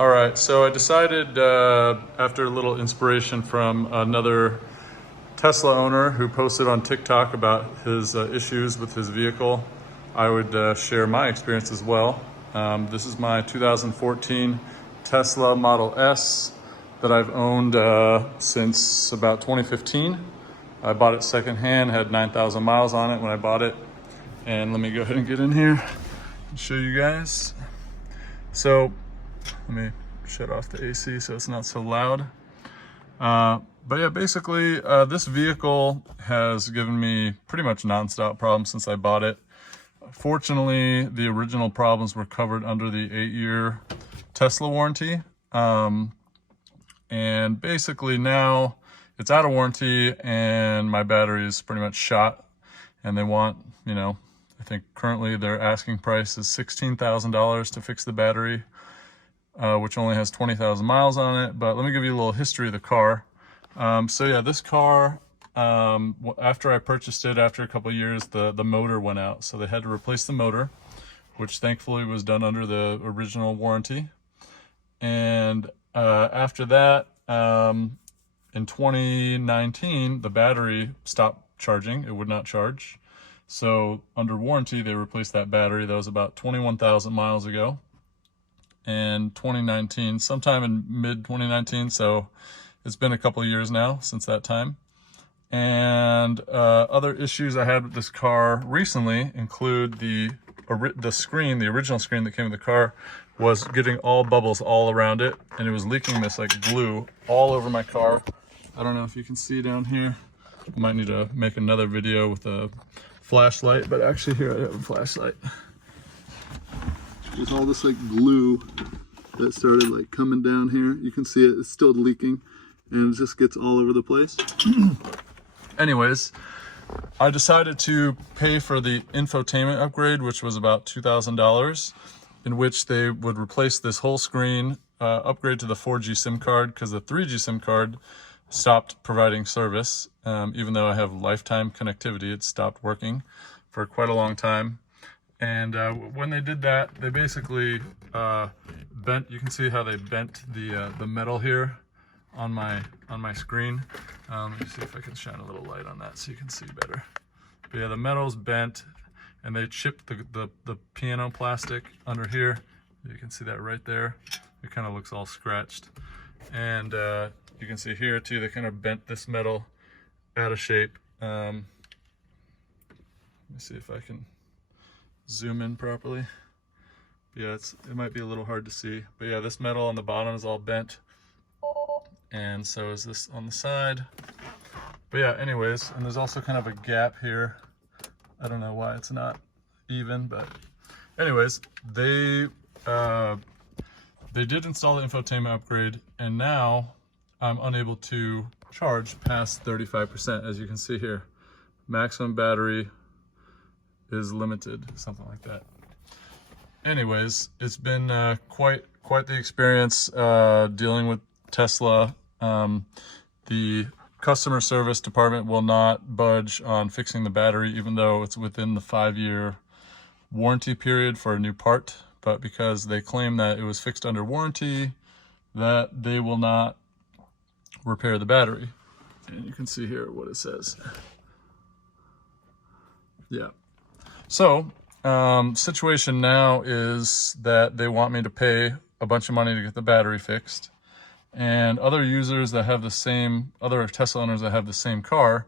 All right, so I decided after a little inspiration from another Tesla owner who posted on TikTok about his issues with his vehicle, I would share my experience as well. This is my 2014 Tesla Model S that I've owned since about 2015. I bought it secondhand, had 9,000 miles on it when I bought it. And let me go ahead and get in here and show you guys. So let me shut off the AC so it's not so loud. But yeah, basically this vehicle has given me pretty much nonstop problems since I bought it. Fortunately, the original problems were covered under the 8-year Tesla warranty. And basically now it's out of warranty and my battery is pretty much shot, and they want, I think currently their asking price is $16,000 to fix the battery, which only has 20,000 miles on it. But let me give you a little history of the car. So yeah, this car, after I purchased it, after a couple of years, the motor went out. So they had to replace the motor, which thankfully was done under the original warranty. And after that, in 2019, the battery stopped charging. It would not charge. So under warranty, they replaced that battery. That was about 21,000 miles ago. And 2019, sometime in mid 2019. So it's been a couple of years now since that time. And other issues I had with this car recently include the screen, the original screen that came with the car, was getting all bubbles all around it, and it was leaking this like glue all over my car. I don't know if you can see down here. I might need to make another video with a flashlight, but actually here I have a flashlight. There's all this like glue that started like coming down here. You can see it's still leaking, and it just gets all over the place. Anyways, I decided to pay for the infotainment upgrade, which was about $2,000, in which they would replace this whole screen, upgrade to the 4G SIM card, because the 3G SIM card stopped providing service. Even though I have lifetime connectivity, it stopped working for quite a long time. And when they did that, they basically bent, you can see how they bent the metal here on my screen. Let me see if I can shine a little light on that so you can see better. But yeah, the metal's bent, and they chipped the piano plastic under here. You can see that right there. It kind of looks all scratched. And you can see here too, they kind of bent this metal out of shape. Let me see if I can zoom in properly. Yeah, it might be a little hard to see. But yeah, this metal on the bottom is all bent, and so is this on the side. But yeah, anyways, and there's also kind of a gap here. I don't know why it's not even, but anyways, they did install the infotainment upgrade, and now I'm unable to charge past 35%, as you can see here. Maximum battery is limited, something like that. Anyways, it's been quite the experience dealing with Tesla. The customer service department will not budge on fixing the battery, even though it's within the 5-year warranty period for a new part. But because they claim that it was fixed under warranty, that they will not repair the battery. And you can see here what it says. Yeah. So situation now is that they want me to pay a bunch of money to get the battery fixed. And other users that have the same, other Tesla owners that have the same car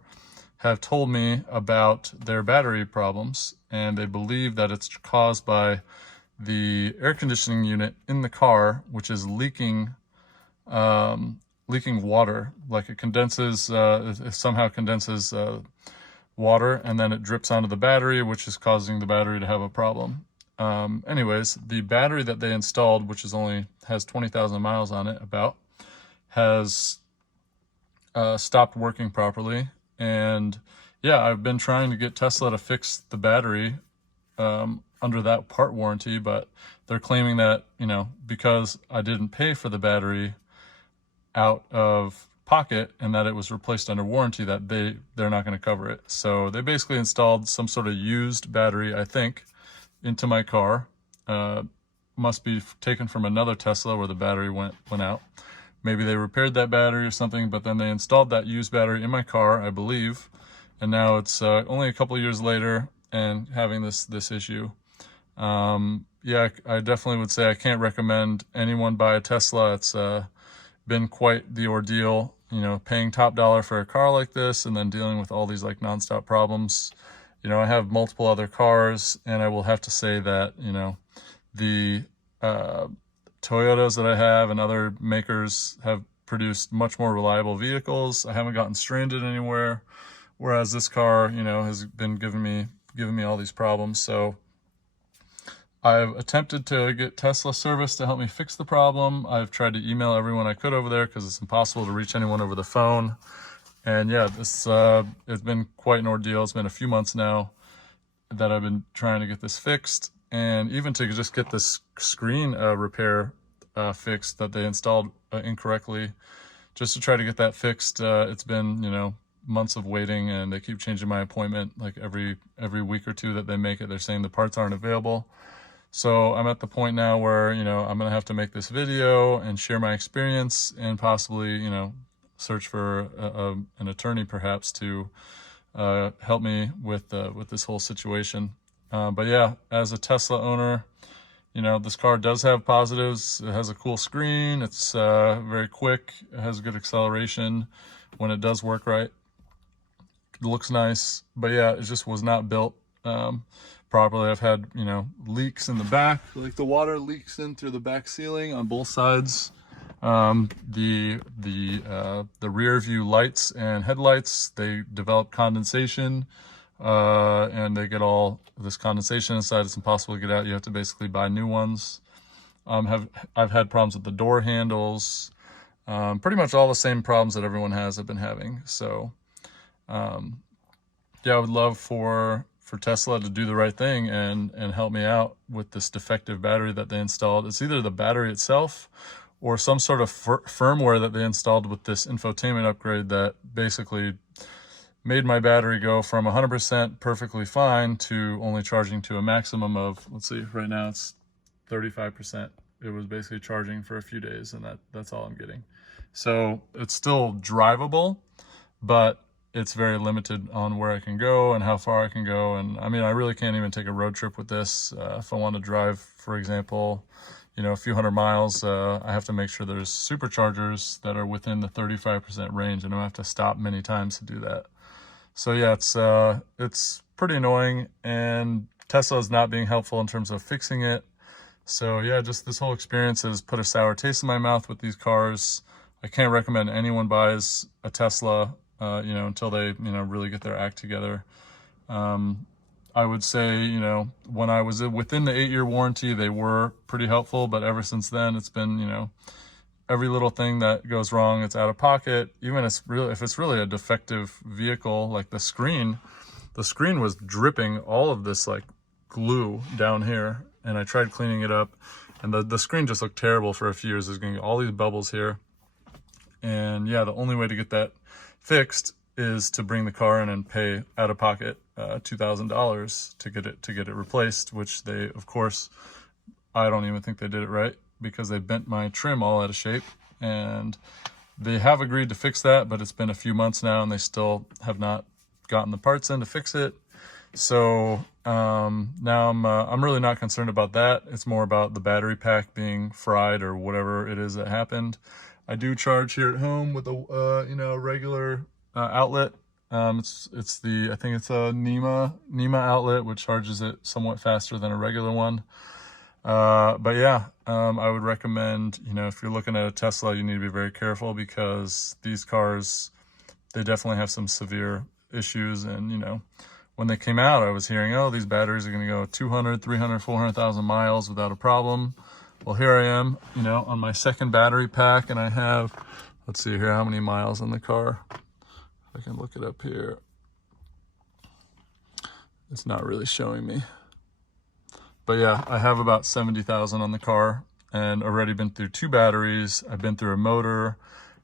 have told me about their battery problems, and they believe that it's caused by the air conditioning unit in the car, which is leaking water. Like it somehow condenses water, and then it drips onto the battery, which is causing the battery to have a problem. Anyways, the battery that they installed, which has 20,000 miles on it about, has stopped working properly. And yeah, I've been trying to get Tesla to fix the battery under that part warranty, but they're claiming that, because I didn't pay for the battery out of pocket and that it was replaced under warranty, that they're not going to cover it. So they basically installed some sort of used battery, I think, into my car. must be taken from another Tesla where the battery went out. Maybe they repaired that battery or something, but then they installed that used battery in my car, I believe. And now it's only a couple of years later and having this issue. Yeah, I definitely would say I can't recommend anyone buy a Tesla. It's been quite the ordeal, you know, paying top dollar for a car like this and then dealing with all these like nonstop problems. You know, I have multiple other cars, and I will have to say that, you know, the Toyotas that I have and other makers have produced much more reliable vehicles. I haven't gotten stranded anywhere, whereas this car, you know, has been giving me all these problems. So I've attempted to get Tesla service to help me fix the problem. I've tried to email everyone I could over there because it's impossible to reach anyone over the phone. And yeah, this it's been quite an ordeal. It's been a few months now that I've been trying to get this fixed, and even to just get this screen repair fixed that they installed incorrectly, just to try to get that fixed. It's been, you know, months of waiting, and they keep changing my appointment like every week or two that they make it. They're saying the parts aren't available. So I'm at the point now where, you know, I'm gonna have to make this video and share my experience, and possibly, you know, search for an attorney perhaps to help me with this whole situation. But yeah, as a Tesla owner, you know, this car does have positives. It has a cool screen. It's very quick. It has good acceleration when it does work right. It looks nice, but yeah, it just was not built properly. I've had, you know, leaks in the back, like the water leaks in through the back ceiling on both sides. The rear view lights and headlights, they develop condensation, and they get all this condensation inside. It's impossible to get out. You have to basically buy new ones. I've had problems with the door handles, pretty much all the same problems that everyone has, I've been having. So yeah, I would love for Tesla to do the right thing and help me out with this defective battery that they installed. It's either the battery itself or some sort of firmware that they installed with this infotainment upgrade that basically made my battery go from 100% perfectly fine to only charging to a maximum of, let's see, right now it's 35%. It was basically charging for a few days, and that's all I'm getting. So it's still drivable, but it's very limited on where I can go and how far I can go. And I mean, I really can't even take a road trip with this. If I want to drive, for example, you know, a few hundred miles, I have to make sure there's superchargers that are within the 35% range, and I have to stop many times to do that. So yeah, it's pretty annoying, and Tesla is not being helpful in terms of fixing it. So yeah, just this whole experience has put a sour taste in my mouth with these cars. I can't recommend anyone buys a Tesla, you know, until they, you know, really get their act together. I would say, you know, when I was within the 8-year warranty, they were pretty helpful, but ever since then, it's been, you know, every little thing that goes wrong, it's out of pocket. Even if it's really a defective vehicle, like the screen was dripping all of this like glue down here, and I tried cleaning it up, and the screen just looked terrible for a few years. There's going to be all these bubbles here. And yeah, the only way to get that fixed is to bring the car in and pay out of pocket $2,000 to get it replaced, which they, of course, I don't even think they did it right, because they bent my trim all out of shape, and they have agreed to fix that, but it's been a few months now and they still have not gotten the parts in to fix it. So now I'm really not concerned about that. It's more about the battery pack being fried or whatever it is that happened. I do charge here at home with a you know, regular outlet. It's I think it's a NEMA outlet, which charges it somewhat faster than a regular one. But yeah, I would recommend, you know, if you're looking at a Tesla, you need to be very careful, because these cars, they definitely have some severe issues. And, you know, when they came out, I was hearing, oh, these batteries are going to go 200, 300, 400,000 miles without a problem. Well, here I am, you know, on my second battery pack, and I have, let's see here, how many miles on the car. If I can look it up here. It's not really showing me. But yeah, I have about 70,000 on the car, and already been through 2 batteries. I've been through a motor.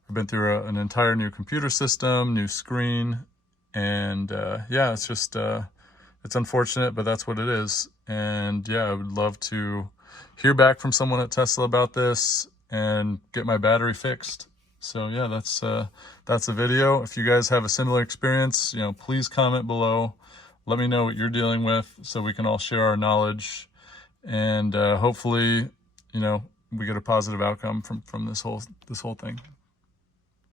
I've been through an entire new computer system, new screen. And yeah, it's just, it's unfortunate, but that's what it is. And yeah, I would love to hear back from someone at Tesla about this and get my battery fixed. So yeah, that's the video. If you guys have a similar experience, you know, please comment below. Let me know what you're dealing with so we can all share our knowledge, and hopefully, you know, we get a positive outcome from this whole thing.